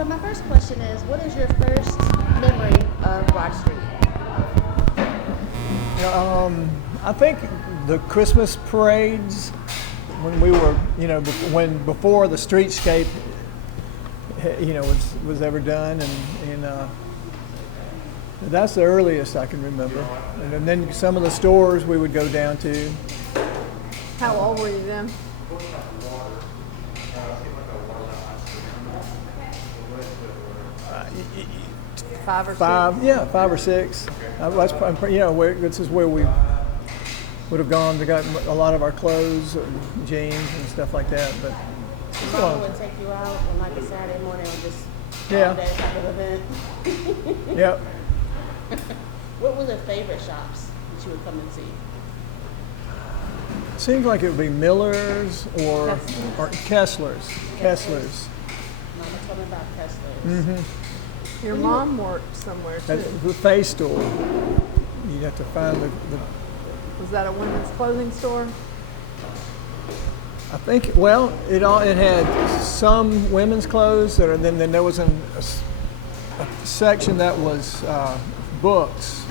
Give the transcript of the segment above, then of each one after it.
So my first question is, what is your first memory of Broad Street? I think the Christmas parades when we were, before the streetscape, was ever done, and that's the earliest I can remember. And then some of the stores we would go down to. How old were you then? Five or six? Yeah, 5 or 6. That's probably, this is where we would have gone to got a lot of our clothes and jeans and stuff like that. But Mama would take you out on like a Saturday morning and just Yeah. all day type of event. Yep. What was your favorite shops that you would come and see? Seems like it would be Miller's or Kessler's. Kessler's. Mama told me about Kessler's. Mm-hmm. Your mom worked somewhere too. At the Face store. You'd have to find the Was that a women's clothing store? I think, it had some women's clothes, and then there was a section that was books,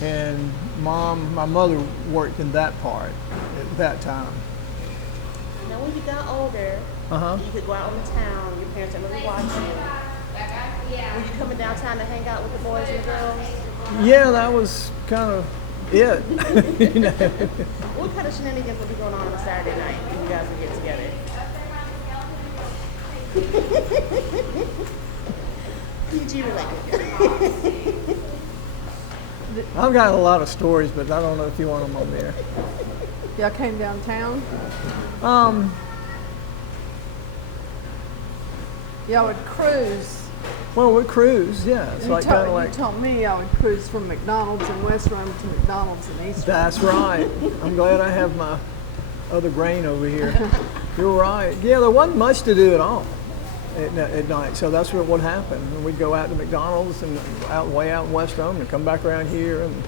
and my mother worked in that part at that time. Now, when you got older, you could go out on the town. Your parents didn't really watch you. Were you coming downtown to hang out with the boys and girls? Yeah, that was kind of it. What kind of shenanigans would be going on a Saturday night when you guys would get together? PG related. I've got a lot of stories, but I don't know if you want them on there. Y'all came downtown? Y'all would cruise. Well, we cruise, yeah. It's like kind of like. You told me y'all would cruise from McDonald's in West Rome to McDonald's in East Rome. That's right. I'm glad I have my other brain over here. You're right. Yeah, there wasn't much to do at all at night, so that's what happened. We'd go out to McDonald's and way out in West Rome and come back around here and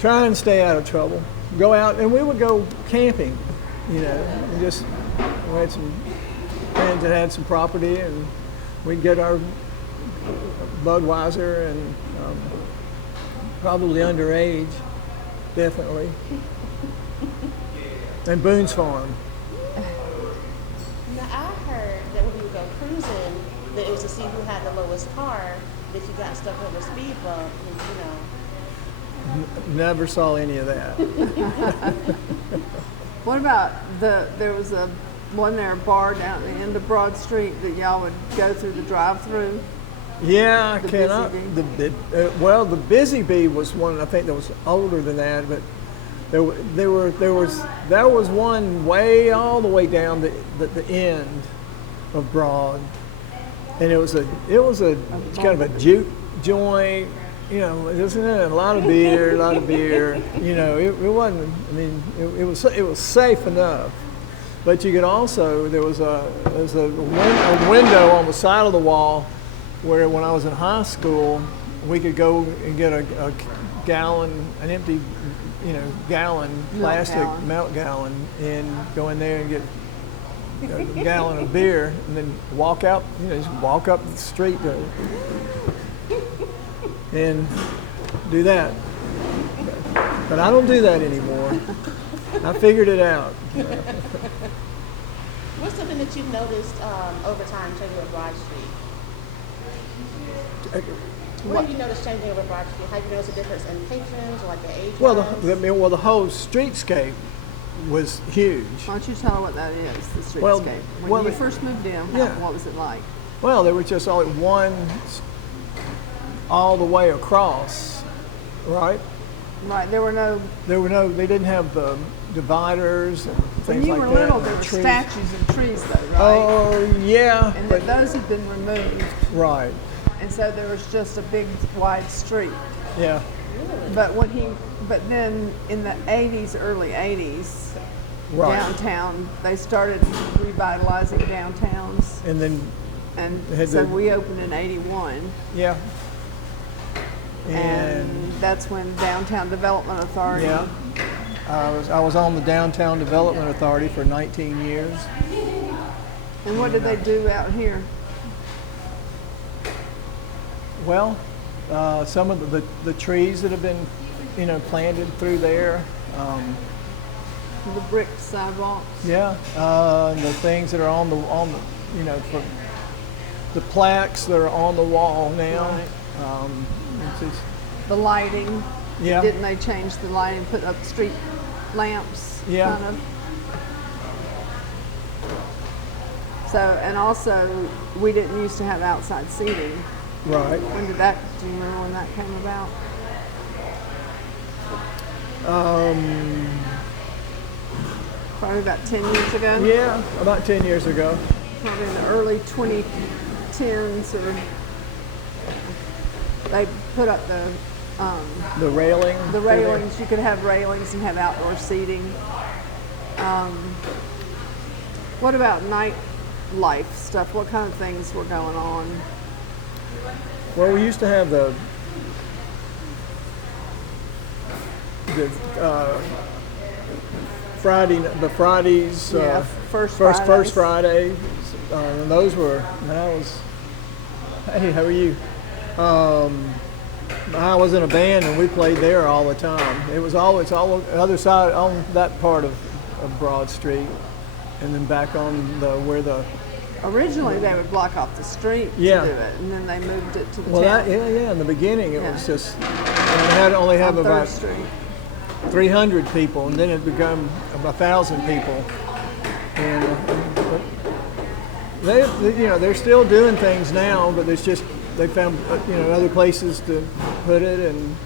try and stay out of trouble. Go out, and we would go camping, and we had some friends that had some property, and we'd get our Budweiser and probably underage, definitely. And Boone's Farm. Now, I heard that when you would go cruising, that it was to see who had the lowest car, that you got stuck over a speed bump, Never saw any of that. What about there was a bar down at the end of Broad Street that y'all would go through the drive-through? Yeah, The Busy Bee? The Busy Bee was one I think that was older than that, but there was one way all the way down the end of Broad, and it was a kind of a juke joint. Isn't it a lot of beer, It wasn't. I mean, it was safe enough. But you could also, there was a window on the side of the wall where when I was in high school, we could go and get an empty, gallon, plastic milk gallon, and go in there and get a gallon of beer, and then walk out, just walk up the street and do that. But I don't do that anymore. I figured it out. What's something that you've noticed over time changing with Broad Street? What have you noticed changing over Broad Street? Have you noticed a difference in patrons or like the age? The whole streetscape was huge. Why don't you tell her what that is, the streetscape? When you first moved in, what was it like? Well, there was just only one all the way across, right? Right, They didn't have the dividers and things like that. When you were little, there were statues and trees, though, right? Oh, yeah. And those had been removed. Right. And so there was just a big, wide street. Yeah. But then in the early 80s, right. Downtown, they started revitalizing downtowns. And so we opened in 81. Yeah. And that's when Downtown Development Authority. Yeah. I was on the Downtown Development Authority for 19 years. And what did they do out here? Well, some of the trees that have been, planted through there. The brick sidewalks. Yeah, the things that are on the for the plaques that are on the wall now. Right. It's just, The lighting. yeah. Didn't they change the lighting, put up street lamps? Yeah. Kind of? So, and also, we didn't used to have outside seating. Right. When did that, do you remember when that came about? Probably about 10 years ago? Yeah, about 10 years ago. Probably in the early 2010s, or they put up The railing. the railings. You could have railings and have outdoor seating. What about nightlife stuff? What kind of things were going on? Well, we used to have the Fridays. Yeah, first First Fridays. Friday, and those were. That was. Hey, how are you? I was in a band and we played there all the time. It's all the other side on that part of Broad Street, and then back on where the. Originally, they would block off the street Yeah. to do it, and then they moved it to the Well, town. yeah. In the beginning, it Yeah. was just. We had only have on about 3rd Street. 300 people, and then it became 1,000 people. And they're still doing things now, but it's just they found other places to put it. And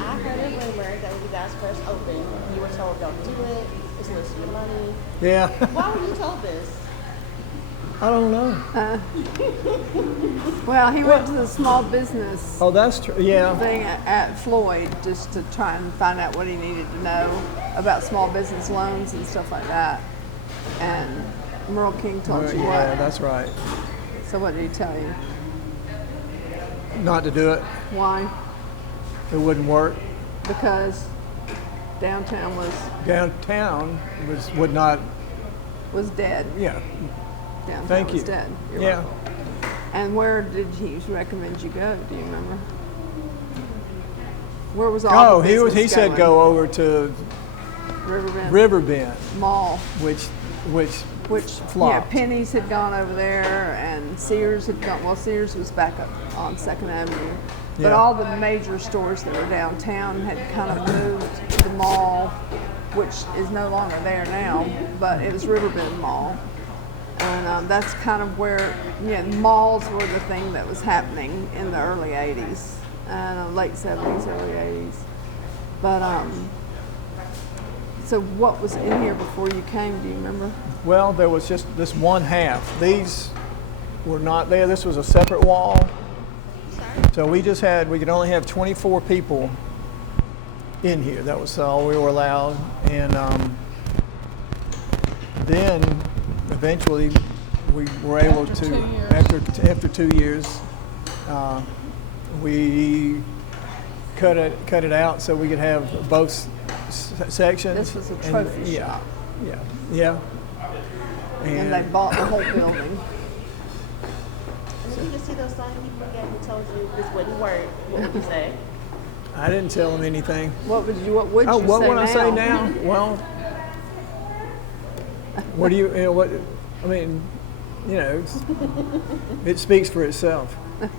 I heard a rumor that when you guys first opened, you were told don't do it, it's a waste of your money. yeah, Why were you told this? I don't know. Well, he went to the small business Oh, that's true. Yeah, thing at Floyd just to try and find out what he needed to know about small business loans and stuff like that. And Merle King told you yeah, what. that's right. So what did he tell you? Not to do it. Why? It wouldn't work. Because downtown Downtown would not. was dead. Yeah. Downtown Thank was you. dead. You're Yeah. welcome. And where did he recommend you go? Do you remember? Where was all Oh, the he business said going? go over to Riverbend Riverbend, Mall. which Which flopped. Penny's had gone over there, and Sears had gone. Well, Sears was back up on 2nd Avenue, but Yeah. all the major stores that were downtown had kind of moved to the mall, which is no longer there now. But it was Riverbend Mall, and that's kind of where malls were the thing that was happening in the early '80s, and late '70s, early '80s. But so what was in here before you came? Do you remember? Well, there was just this one half. These were not there. This was a separate wall. So we could only have 24 people in here. That was all we were allowed. And then eventually we were able After to, 2 years. after 2 years, we cut it out so we could have both sections. This was a And- trophy yeah, shop. Yeah. And they bought the whole building. And then you can see those same people again who told you this wouldn't work. What would you say? I didn't tell them anything. What would you What say would now? I say now? Well, what do you know? What I mean, it speaks for itself. And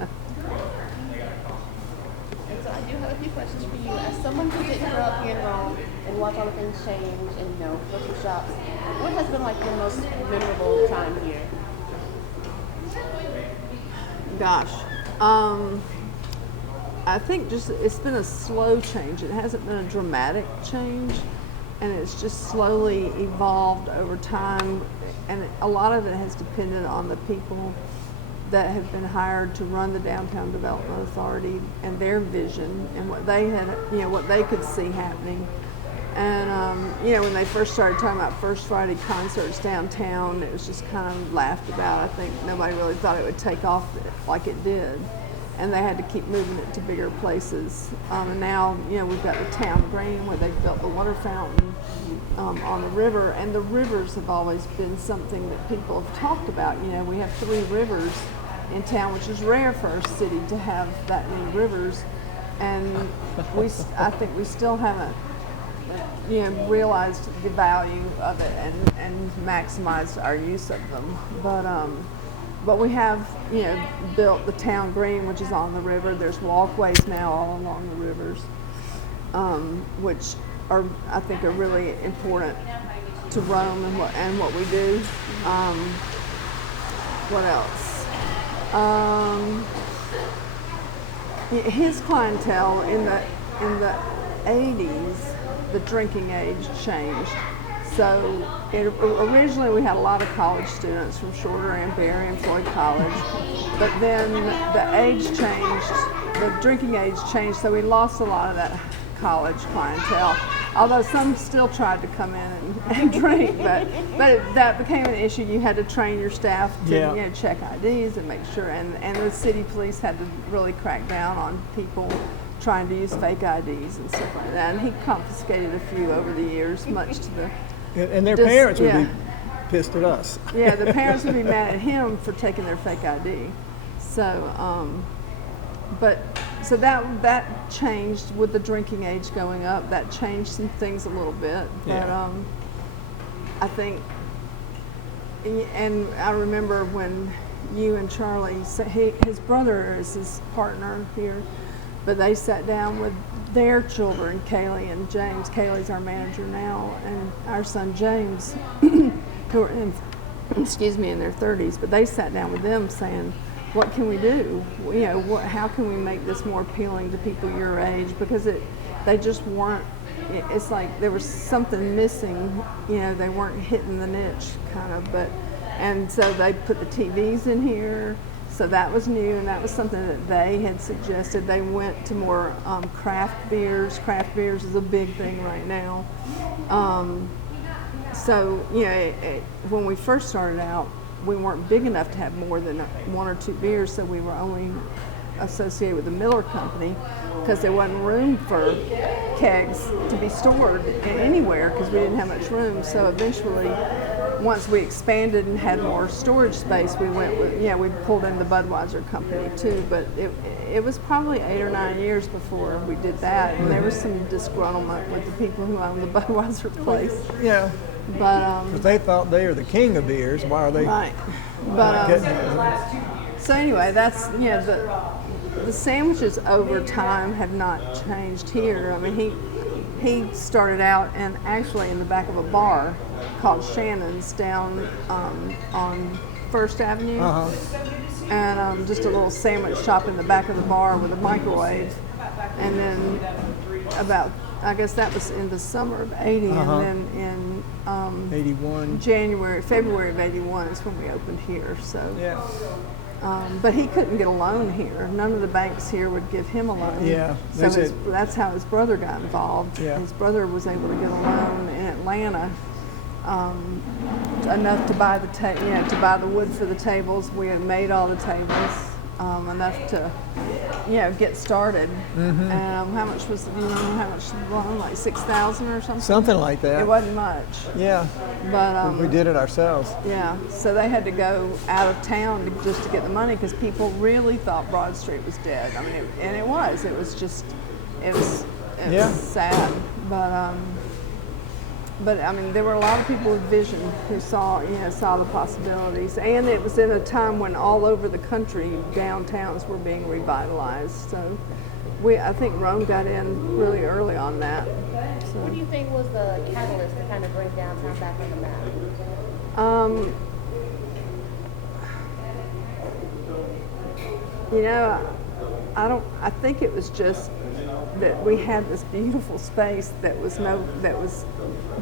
so I do have a few questions for you. As someone who didn't grow up here in Rome and watch all the things change and go through shops, what has been like your most memorable time here? Gosh, I think just it's been a slow change. It hasn't been a dramatic change, and it's just slowly evolved over time. And a lot of it has depended on the people that have been hired to run the Downtown Development Authority and their vision and what they had, what they could see happening. And when they first started talking about First Friday concerts downtown, it was just kind of laughed about. I think nobody really thought it would take off like it did, and they had to keep moving it to bigger places. And now, we've got the town green where they've built the water fountain on the river, and the rivers have always been something that people have talked about. We have 3 rivers in town, which is rare for our city to have that many rivers. And I think we still haven't, realized the value of it and maximized our use of them. But we have, built the town green, which is on the river. There's walkways now all along the rivers, which I think are really important to Rome and what we do. What else? His clientele in the 80s, the drinking age changed. So originally we had a lot of college students from Schroeder and Barry and Floyd College, but then the age changed, the drinking age changed, so we lost a lot of that college clientele. Although some still tried to come in and drink, but that became an issue. You had to train your staff to check IDs and make sure, and the city police had to really crack down on people trying to use fake IDs and stuff like that. And he confiscated a few over the years, much to the and their parents would be pissed at us. Yeah, the parents would be mad at him for taking their fake ID. So, so that changed with the drinking age going up. That changed some things a little bit. But I think, and I remember when you and Charlie, his brother is his partner here, but they sat down with their children, Kaylee and James. Kaylee's our manager now, and our son James, who are in their 30s. But they sat down with them saying, what can we do? How can we make this more appealing to people your age? Because they just weren't. It's like there was something missing. They weren't hitting the niche, kind of. And so they put the TVs in here. So that was new, and that was something that they had suggested. They went to more craft beers. Craft beers is a big thing right now. When we first started out, we weren't big enough to have more than 1 or 2 beers, so we were only associated with the Miller Company because there wasn't room for kegs to be stored anywhere because we didn't have much room. So eventually, once we expanded and had more storage space, we went with, we pulled in the Budweiser Company too, but it was probably 8 or 9 years before we did that, and there was some disgruntlement with the people who owned the Budweiser place. Yeah. But they thought they were the king of beers. Why are they? Right. But so anyway, that's the sandwiches over time have not changed here. I mean, he started out actually in the back of a bar called Shannon's down on First Avenue, and just a little sandwich shop in the back of the bar with a microwave. And then I guess that was in the summer of '80, and then in '81, February of '81 is when we opened here. So yeah. But he couldn't get a loan here. None of the banks here would give him a loan. Yeah. So that's how his brother got involved. Yeah. His brother was able to get a loan in Atlanta, enough to buy to buy the wood for the tables. We had made all the tables, enough to, get started. How much was the loan? Like $6,000 or something. Something like that. It wasn't much. Yeah. But we did it ourselves. Yeah. So they had to go out of town just to get the money because people really thought Broad Street was dead. I mean, and it was. It was just. It was sad. But I mean, there were a lot of people with vision who saw the possibilities, and it was in a time when all over the country downtowns were being revitalized. So, I think Rome got in really early on that. So. What do you think was the catalyst to kind of bring downtown back on the map? I think it was just that we had this beautiful space that was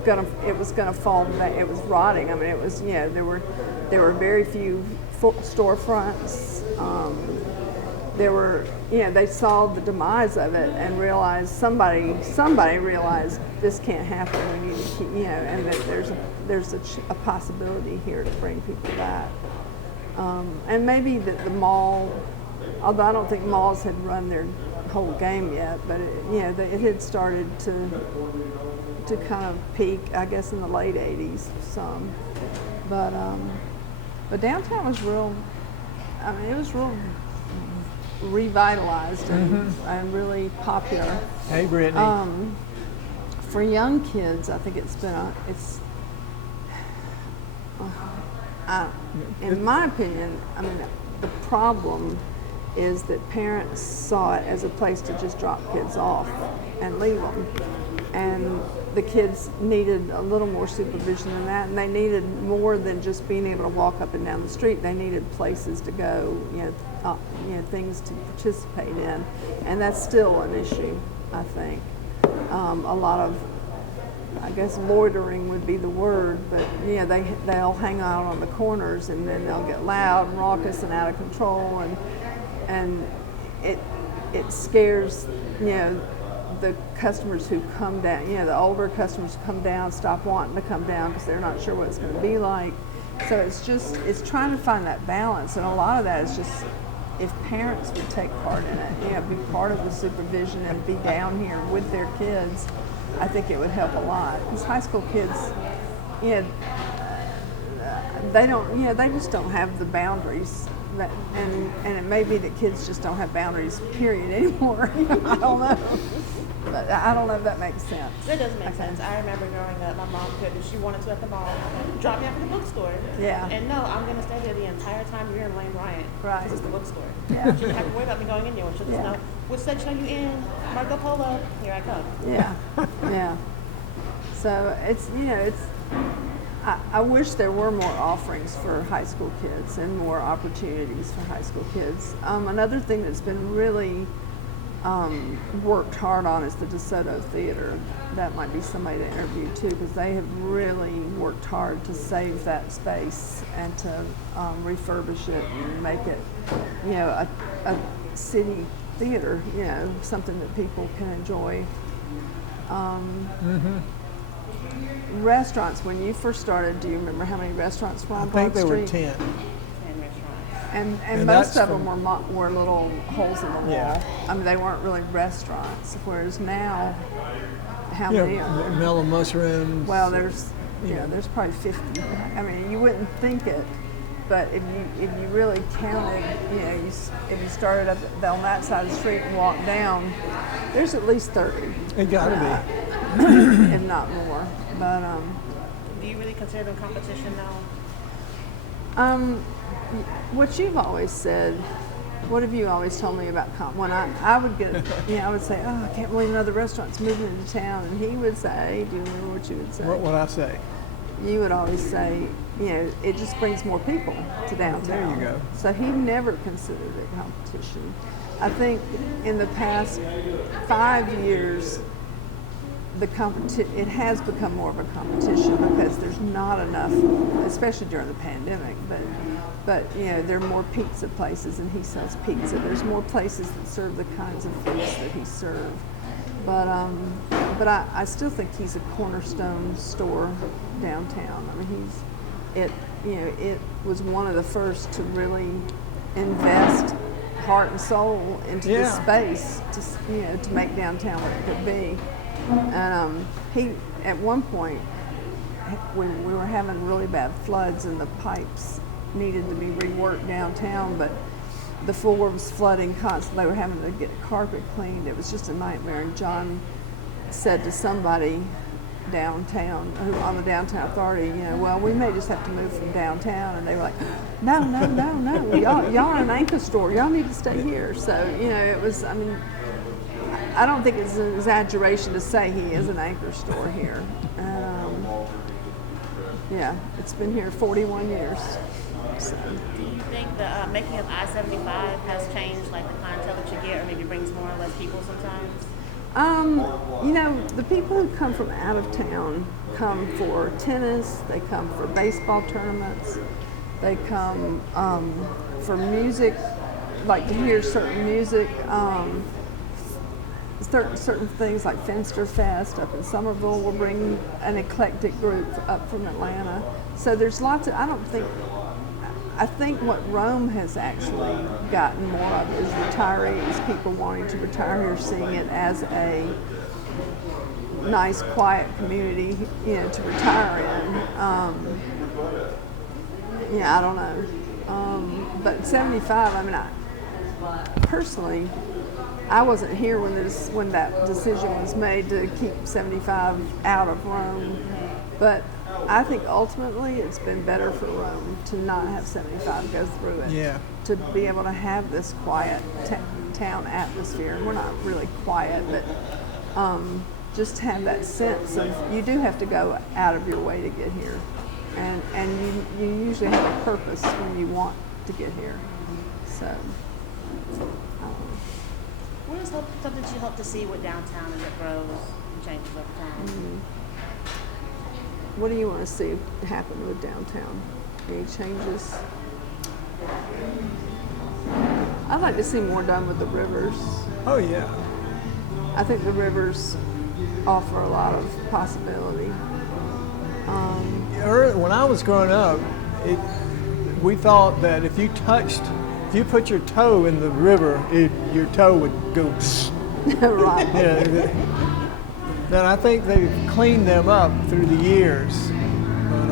gonna fall back. It was rotting. I mean, it was there were very few storefronts. They saw the demise of it and realized somebody realized this can't happen. We need to keep, and that there's a possibility here to bring people back. And maybe that the mall, although I don't think malls had run their whole game yet, but it had started to kind of peak, I guess, in the late '80s some. But downtown was real I mean, it was real revitalized and really popular. Hey, Brittany. For young kids, I think in my opinion, I mean, the problem is that parents saw it as a place to just drop kids off and leave them. And the kids needed a little more supervision than that, and they needed more than just being able to walk up and down the street. They needed places to go, things to participate in, and that's still an issue, I think. A lot of, I guess, loitering would be the word, but they'll hang out on the corners, and then they'll get loud and raucous and out of control, and it scares the customers who come down. The older customers who come down stop wanting to come down because they're not sure what it's going to be like. So it's trying to find that balance, and a lot of that is just if parents would take part in it, be part of the supervision and be down here with their kids. I think it would help a lot. Because high school kids, they don't, they just don't have the boundaries. And it may be that kids just don't have boundaries, period, anymore. I don't know. But I don't know if that makes sense. That does make sense. I remember growing up, my mom could, if she wanted to at the mall, drop me off at the bookstore. Yeah. And no, I'm going to stay here the entire time you're in Lane Bryant. Right. This is the bookstore. Yeah. She didn't have to worry about me going in there. She'll just know, which section are you in? Marco Polo. Here I come. Yeah. Yeah. So I wish there were more offerings for high school kids and more opportunities for high school kids. Another thing that's been really worked hard on is the DeSoto Theater. That might be somebody to interview too, because they have really worked hard to save that space and to refurbish it and make it, a city theater, something that people can enjoy. Restaurants, when you first started, do you remember how many restaurants were on Broad Street? I think there were 10. 10 restaurants. And most of them were little holes in the wall. Yeah. I mean, they weren't really restaurants. Whereas now, how many? Mellow Mushrooms. Well, there's probably 50. I mean, you wouldn't think it, but if you really counted, if you started up on that side of the street and walked down, there's at least 30. It got to be. If not more. But do you really consider them competition now? What you've always said, what have you always told me about when I would get, I would say, oh, I can't believe another restaurant's moving into town, and he would say, do you remember what you would say? What would I say? You would always say, it just brings more people to downtown. There you go. So he never considered it competition. I think in the past 5 years, it has become more of a competition because there's not enough, especially during the pandemic. But there are more pizza places, and he sells pizza. There's more places that serve the kinds of foods that he served. But I still think he's a cornerstone store downtown. I mean, it was one of the first to really invest heart and soul into the space to make downtown what it could be. And he, at one point, when we were having really bad floods and the pipes needed to be reworked downtown, but the floor was flooding constantly. They were having to get carpet cleaned. It was just a nightmare. And John said to somebody downtown, on the downtown authority, well, we may just have to move from downtown. And they were like, no, y'all are an anchor store. Y'all need to stay here. So, it was, I mean, I don't think it's an exaggeration to say he is an anchor store here. It's been here 41 years. So. Do you think the making of I-75 has changed, like the clientele that you get, or maybe brings more or less people sometimes? The people who come from out of town come for tennis, they come for baseball tournaments, they come for music, like to hear certain music, certain things like Finster Fest up in Somerville will bring an eclectic group up from Atlanta. So there's lots of, I think what Rome has actually gotten more of is retirees, people wanting to retire here, seeing it as a nice, quiet community, to retire in. I don't know. But 75, I mean, personally, I wasn't here when that decision was made to keep 75 out of Rome. But I think ultimately it's been better for Rome to not have 75 go through it. Yeah. To be able to have this quiet town atmosphere. We're not really quiet, but just have that sense of you do have to go out of your way to get here. And you usually have a purpose when you want to get here. So. What is something you hope to see with downtown as it grows and changes over time? Mm-hmm. What do you want to see happen with downtown? Any changes? I'd like to see more done with the rivers. Oh yeah. I think the rivers offer a lot of possibility. When I was growing up, we thought that if you put your toe in the river, your toe would go. Right. Yeah. Then I think they've cleaned them up through the years. But,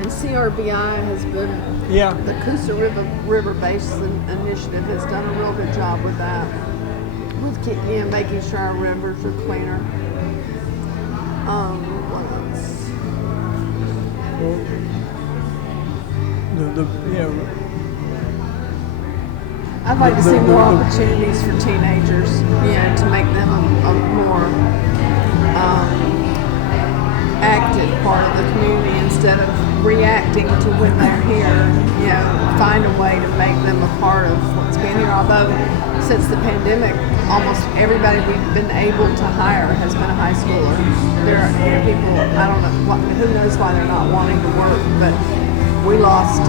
and CRBI has been, the Coosa River Basin Initiative has done a real good job with that, with making sure our rivers are cleaner. What else? Well, I'd like to see more opportunities for teenagers, to make them a more active part of the community instead of reacting to when they're here. Find a way to make them a part of what's been here. Although since the pandemic, almost everybody we've been able to hire has been a high schooler. There are people, I don't know, who knows why they're not wanting to work, but we lost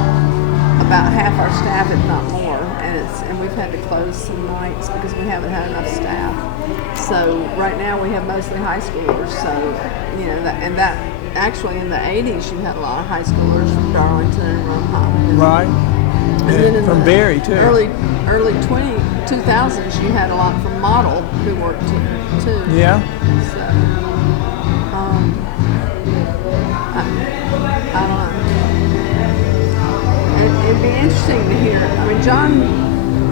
about half our staff, if not more. And we've had to close some nights because we haven't had enough staff. So right now we have mostly high schoolers. So that actually in the 80s you had a lot of high schoolers from Darlington and Rome. Right. And then from Berry too. Early 2000s you had a lot from Model who worked here too. Yeah. So I don't know. It'd be interesting to hear. I mean, John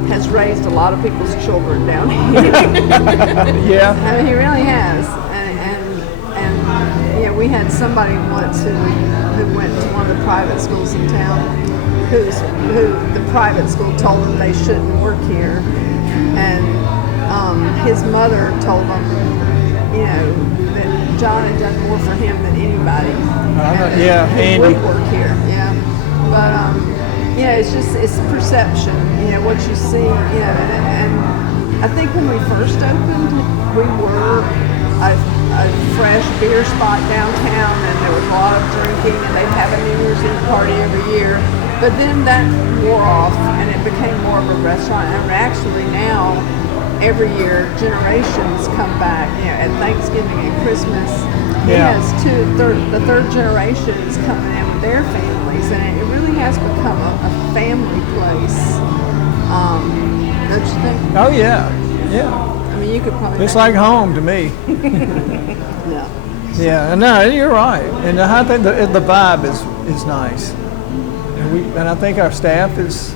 has raised a lot of people's children down here. Yeah. I mean, he really has. And we had somebody once who went to one of the private schools in town, who the private school told them they shouldn't work here, and his mother told him, that John had done more for him than anybody. Andy would work here. Yeah. But it's perception, what you see, and I think when we first opened, we were a fresh beer spot downtown, and there was a lot of drinking, and they'd have a New Year's Eve party every year. But then that wore off, and it became more of a restaurant, and actually now, every year, generations come back, at Thanksgiving and Christmas. He has the third generation is coming in with their families, and it really has become a family place. Don't you think? Oh yeah. I mean, you could probably. It's like home to me. Yeah. Yeah. No, you're right, and I think the vibe is nice, and I think our staff is,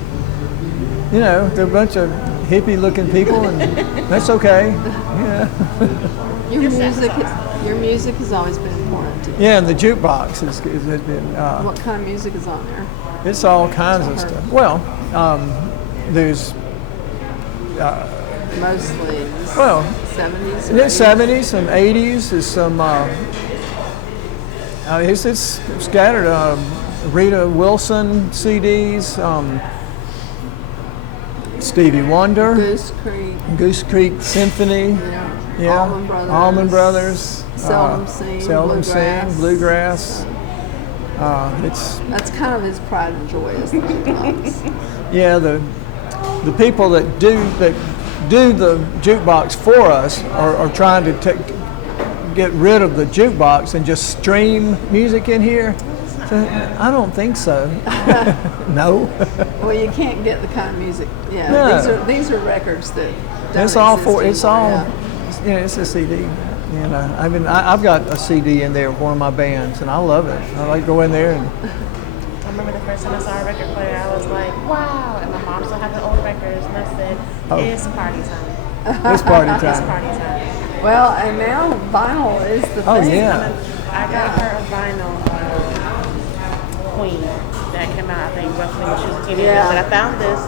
they're a bunch of hippie-looking people, and that's okay. Yeah. Your music has always been important to you. Yeah, and the jukebox has been. What kind of music is on there? It's all kinds of stuff. Well, there's. Mostly. 70s. In the 70s and 80s is some. It's scattered. Rita Wilson CDs. Stevie Wonder. Goose Creek Symphony. Yeah. Allman Brothers. Seldom Sing. Bluegrass. That's kind of his pride and joy, is the jukebox. Yeah, the people that do the jukebox for us are trying to get rid of the jukebox and just stream music in here. So, I don't think so. No. Well, you can't get the kind of music. Yeah, no. These are records that. It's all it's a CD. I mean, I've got a CD in there of one of my bands, and I love it. I like to go in there and remember the first time I saw a record player, I was like, wow. And my mom still had the old records, and I said, it's party time. It's party It's time. party time. Well, and now vinyl is the Oh, thing. yeah. I got her a vinyl Queen that came out, I think, roughly when she was a teenager. Yeah. I said, I found this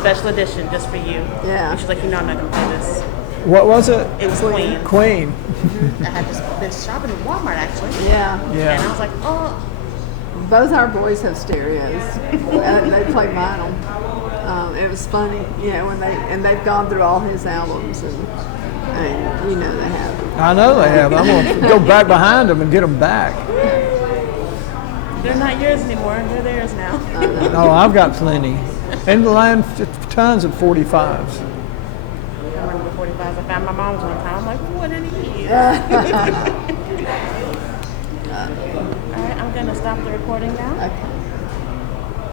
special edition just for you. Yeah. And she's like, you know I'm not going to play this. What was it? It was Queen. Queen. I had just been shopping at Walmart, actually. Yeah. And I Yeah. was like, oh. Both our boys have stereos, and they play vinyl. It was funny, they've gone through all his albums, and you know they have. I know they have. I'm going to go back behind them and get them back. They're not yours anymore. They're theirs now. Oh, I've got plenty. In the line, tons of 45s. I remember the 45s. I found my mom's one time. I'm like, what are these? All right, I'm going to stop the recording now. Okay.